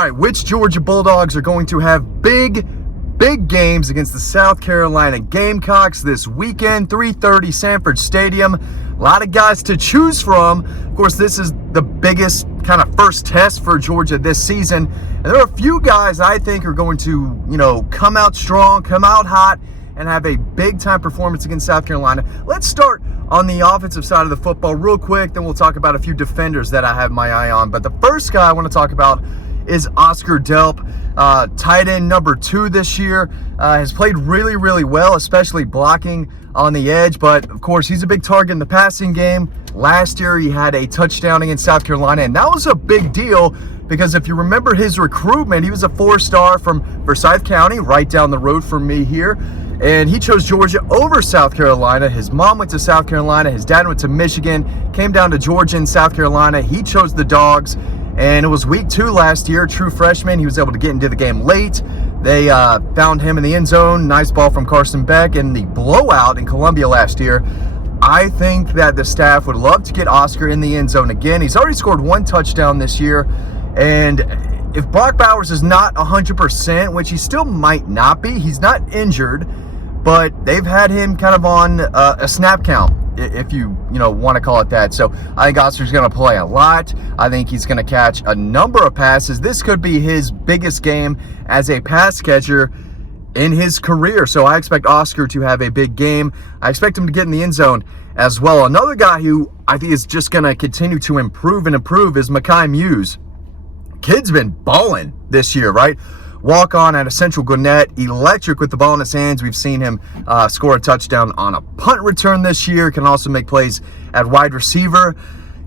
All right, which Georgia Bulldogs are going to have big games against the South Carolina Gamecocks this weekend, 3:30 Sanford Stadium. A lot of guys to choose from. Of course, this is the biggest kind of first test for Georgia this season. And there are a few guys I think are going to, come out strong, come out hot, and have a big-time performance against South Carolina. Let's start on the offensive side of the football real quick, then we'll talk about a few defenders that I have my eye on. But the first guy I want to talk about is Oscar Delp, tight end number 2 this year. Has played really well, especially blocking on the edge. But, of course, he's a big target in the passing game. Last year, he had a touchdown against South Carolina, and that was a big deal because if you remember his recruitment, he was a 4-star from Forsyth County, right down the road from me here. And he chose Georgia over South Carolina. His mom went to South Carolina. His dad went to Michigan, came down to Georgia and South Carolina. He chose the Dogs. And it was week 2 last year, true freshman. He was able to get into the game late. They found him in the end zone. Nice ball from Carson Beck in the blowout in Columbia last year. I think that the staff would love to get Oscar in the end zone again. He's already scored 1 touchdown this year. And if Brock Bowers is not 100%, which he still might not be, he's not injured, but they've had him kind of on a snap count, if you want to call it that. So I think Oscar's going to play a lot. I think he's going to catch a number of passes. This could be his biggest game as a pass catcher in his career. So I expect Oscar to have a big game. I expect him to get in the end zone as well. Another guy who I think is just going to continue to improve is Mekhi Muse. Kid's been balling this year, right? Walk on at a Central Gwinnett, electric with the ball in his hands. We've seen him score a touchdown on a punt return this year. Can also make plays at wide receiver.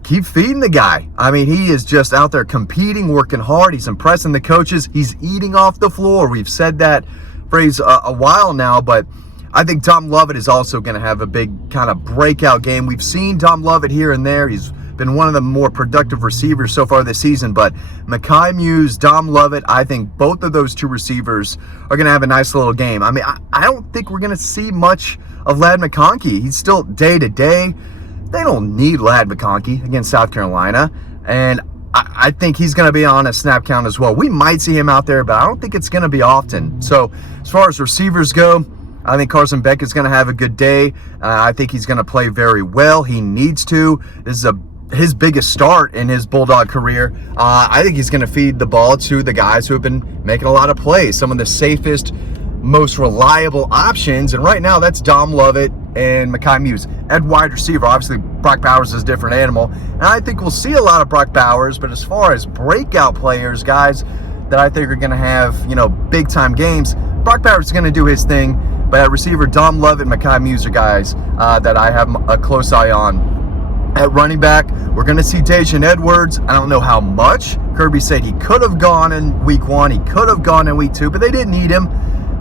Keep feeding the guy. I mean, he is just out there competing, working hard. He's impressing the coaches. He's eating off the floor. We've said that phrase a while now, but I think Tom Lovett is also going to have a big kind of breakout game. We've seen Tom Lovett here and there. He's been one of the more productive receivers so far this season, but Mekhi Muse, Dom Lovett, I think both of those 2 receivers are going to have a nice little game. I mean, I don't think we're going to see much of Ladd McConkey. He's still day-to-day. They don't need Ladd McConkey against South Carolina, and I think he's going to be on a snap count as well. We might see him out there, but I don't think it's going to be often. So as far as receivers go, I think Carson Beck is going to have a good day. I think he's going to play very well. He needs to. This is his biggest start in his Bulldog career. I think he's going to feed the ball to the guys who have been making a lot of plays, some of the safest, most reliable options. And right now, that's Dom Lovett and Mekhi Muse. At wide receiver, obviously, Brock Bowers is a different animal. And I think we'll see a lot of Brock Bowers. But as far as breakout players, guys that I think are going to have, big-time games, Brock Bowers is going to do his thing. But at receiver, Dom Lovett and Mekhi Muse are guys that I have a close eye on. At running back, we're going to see Daijun Edwards. I don't know how much. Kirby said he could have gone in week 1. He could have gone in week 2, but they didn't need him.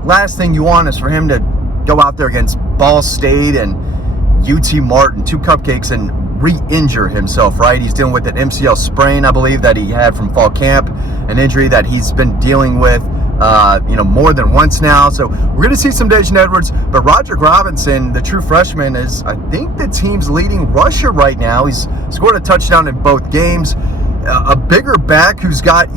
Last thing you want is for him to go out there against Ball State and UT Martin, 2 cupcakes, and re-injure himself, right? He's dealing with an MCL sprain, I believe, that he had from fall camp, an injury that he's been dealing with more than once now. So we're going to see some Daijun Edwards, but Roderick Robinson, the true freshman, is, I think, the team's leading rusher right now. He's scored a touchdown in both games. A bigger back who's got,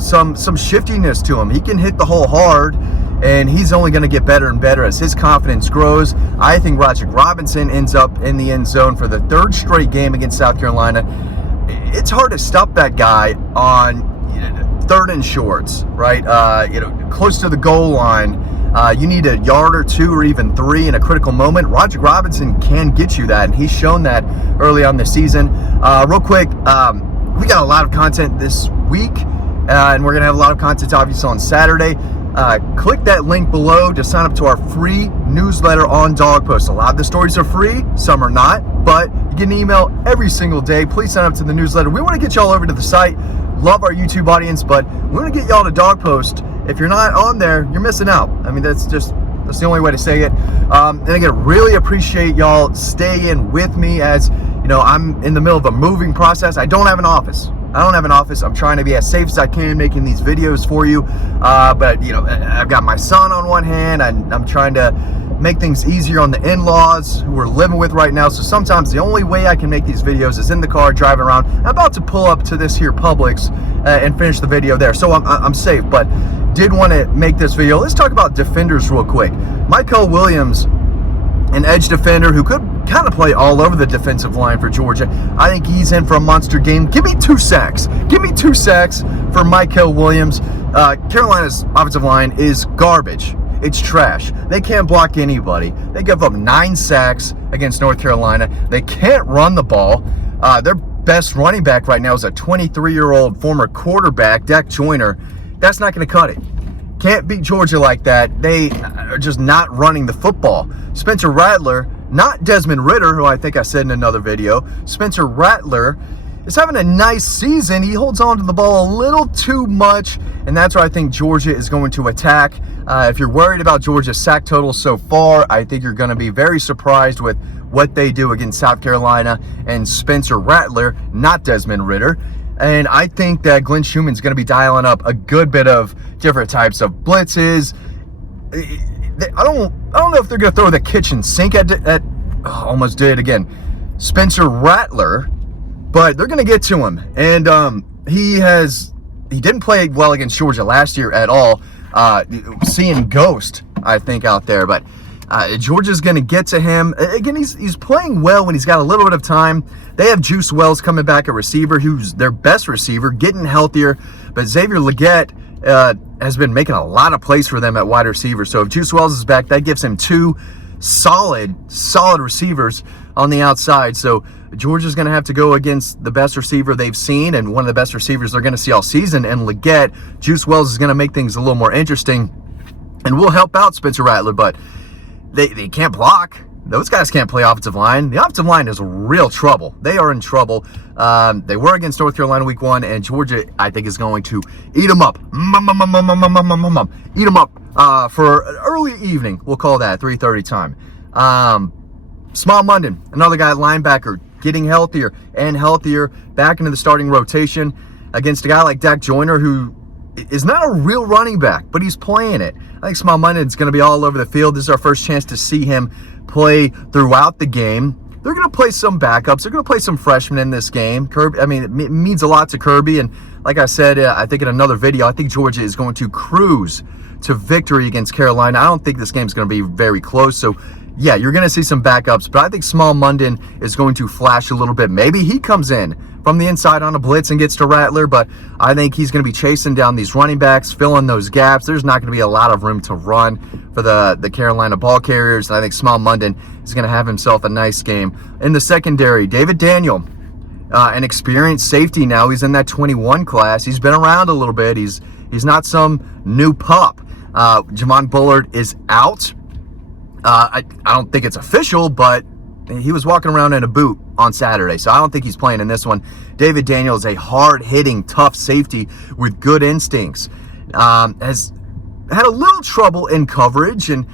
some shiftiness to him. He can hit the hole hard, and he's only going to get better and better as his confidence grows. I think Roderick Robinson ends up in the end zone for the 3rd straight game against South Carolina. It's hard to stop that guy on 3rd and shorts, right? Close to the goal line. You need a yard or 2 or even 3 in a critical moment. Roderick Robinson can get you that, and he's shown that early on this season. Real quick, we got a lot of content this week, and we're going to have a lot of content obviously on Saturday. Click that link below to sign up to our free newsletter on Dog Post. A lot of the stories are free, some are not, but you get an email every single day. Please sign up to the newsletter. We want to get y'all over to the site. Love our YouTube audience, but we want to get y'all to Dog Post. If you're not on there, you're missing out. I mean, that's the only way to say it. And again, really appreciate y'all staying with me as, I'm in the middle of a moving process. I don't have an office. I'm trying to be as safe as I can making these videos for you. But, I've got my son on one hand, and I'm trying to make things easier on the in-laws who we're living with right now. So sometimes the only way I can make these videos is in the car driving around. I'm about to pull up to this here Publix and finish the video there, so I'm safe. But did want to make this video. Let's talk about defenders real quick. Michael Williams, an edge defender who could kind of play all over the defensive line for Georgia. I think he's in for a monster game. Give me 2 sacks. Give me 2 sacks for Michael Williams. Carolina's offensive line is garbage. It's trash. They can't block anybody. They give up 9 sacks against North Carolina. They can't run the ball. Their best running back right now is a 23-year-old former quarterback, Dak Joyner. That's not going to cut it. Can't beat Georgia like that. They are just not running the football. Spencer Rattler, not Desmond Ridder, who I think I said in another video. Spencer Rattler is having a nice season. He holds on to the ball a little too much, and that's where I think Georgia is going to attack. If you're worried about Georgia's sack total so far, I think you're going to be very surprised with what they do against South Carolina and Spencer Rattler, not Desmond Ridder. And I think that Glenn Schumann's going to be dialing up a good bit of different types of blitzes. I don't know if they're going to throw the kitchen sink at almost did again, Spencer Rattler, but they're going to get to him. And he didn't play well against Georgia last year at all. Seeing ghost, I think, out there. But Georgia's going to get to him. Again, he's playing well when he's got a little bit of time. They have Juice Wells coming back, a receiver who's their best receiver, getting healthier. But Xavier Legette has been making a lot of plays for them at wide receiver. So if Juice Wells is back, that gives him 2 solid receivers on the outside. So Georgia's going to have to go against the best receiver they've seen and one of the best receivers they're going to see all season. And Legette, Juice Wells is going to make things a little more interesting and will help out Spencer Rattler, but they can't block. Those guys can't play offensive line. The offensive line is real trouble. They are in trouble. They were against North Carolina week 1, and Georgia, I think, is going to eat them up. Eat them up for early evening. We'll call that 3:30 time. Small Munden, another guy, linebacker, getting healthier and healthier, back into the starting rotation against a guy like Dak Joyner, who is not a real running back, but he's playing it. I think Small Munden's going to be all over the field. This is our first chance to see him play throughout the game. They're going to play some backups. They're going to play some freshmen in this game. Kirby, I mean, it means a lot to Kirby. And like I said, I think in another video, I think Georgia is going to cruise to victory against Carolina. I don't think this game is going to be very close. So, yeah, you're going to see some backups. But I think Small Munden is going to flash a little bit. Maybe he comes in from the inside on a blitz and gets to Rattler. But I think he's going to be chasing down these running backs, filling those gaps. There's not going to be a lot of room to run for the Carolina ball carriers. And I think Small Munden is going to have himself a nice game. In the secondary, David Daniel, an experienced safety now. He's in that 21 class. He's been around a little bit. He's not some new pup. Javon Bullard is out. I don't think it's official, but he was walking around in a boot on Saturday, so I don't think he's playing in this one. David Daniel is a hard-hitting, tough safety with good instincts. Has had a little trouble in coverage, and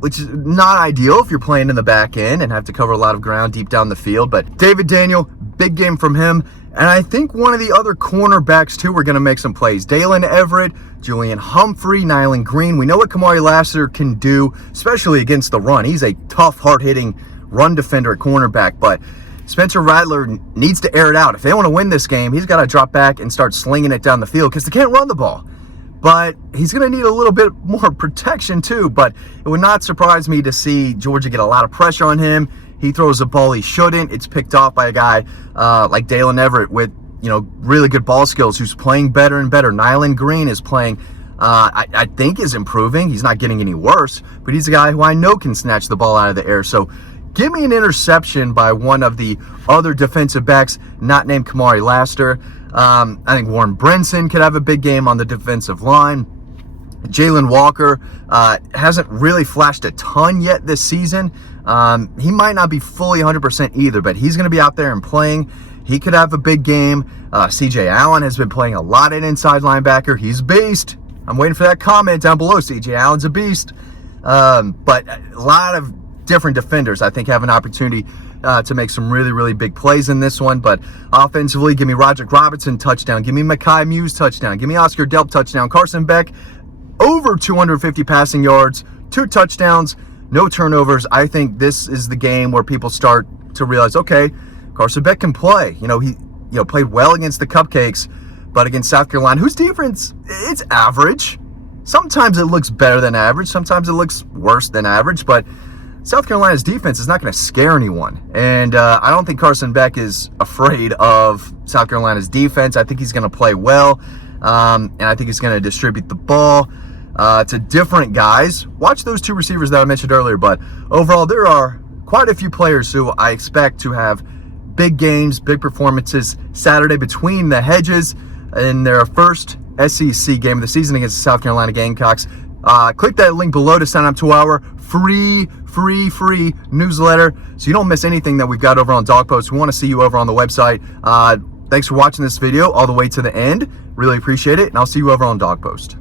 which is not ideal if you're playing in the back end and have to cover a lot of ground deep down the field. But David Daniel, big game from him. And I think one of the other cornerbacks, too, are going to make some plays. Dalen Everett, Julian Humphrey, Nyland Green. We know what Kamari Lassiter can do, especially against the run. He's a tough, hard-hitting run defender at cornerback. But Spencer Rattler needs to air it out. If they want to win this game, he's got to drop back and start slinging it down the field because they can't run the ball. But he's going to need a little bit more protection, too. But it would not surprise me to see Georgia get a lot of pressure on him. He throws a ball he shouldn't. It's picked off by a guy like Dalen Everett with, really good ball skills, who's playing better and better. Nyland Green is playing, I think is improving. He's not getting any worse, but he's a guy who I know can snatch the ball out of the air. So give me an interception by one of the other defensive backs, not named Kamari Lassiter. I think Warren Brinson could have a big game on the defensive line. Jalen Walker hasn't really flashed a ton yet this season. He might not be fully 100% either, but he's going to be out there and playing. He could have a big game. CJ Allen has been playing a lot at inside linebacker. He's a beast. I'm waiting for that comment down below. CJ Allen's a beast. But a lot of different defenders, I think, have an opportunity to make some really, really big plays in this one. But offensively, give me Roderick Robinson touchdown. Give me Mekhi Muse touchdown. Give me Oscar Delp touchdown. Carson Beck, over 250 passing yards, 2 touchdowns, no turnovers. I think this is the game where people start to realize, okay, Carson Beck can play. He played well against the Cupcakes, but against South Carolina, whose defense, it's average. Sometimes it looks better than average. Sometimes it looks worse than average, but South Carolina's defense is not going to scare anyone. And I don't think Carson Beck is afraid of South Carolina's defense. I think he's going to play well, and I think he's going to distribute the ball to different guys. Watch those 2 receivers that I mentioned earlier, but overall, there are quite a few players who I expect to have big games, big performances Saturday between the hedges in their first SEC game of the season against the South Carolina Gamecocks. Click that link below to sign up to our free newsletter so you don't miss anything that we've got over on Dog Post. We want to see you over on the website. Thanks for watching this video all the way to the end. Really appreciate it, and I'll see you over on Dog Post.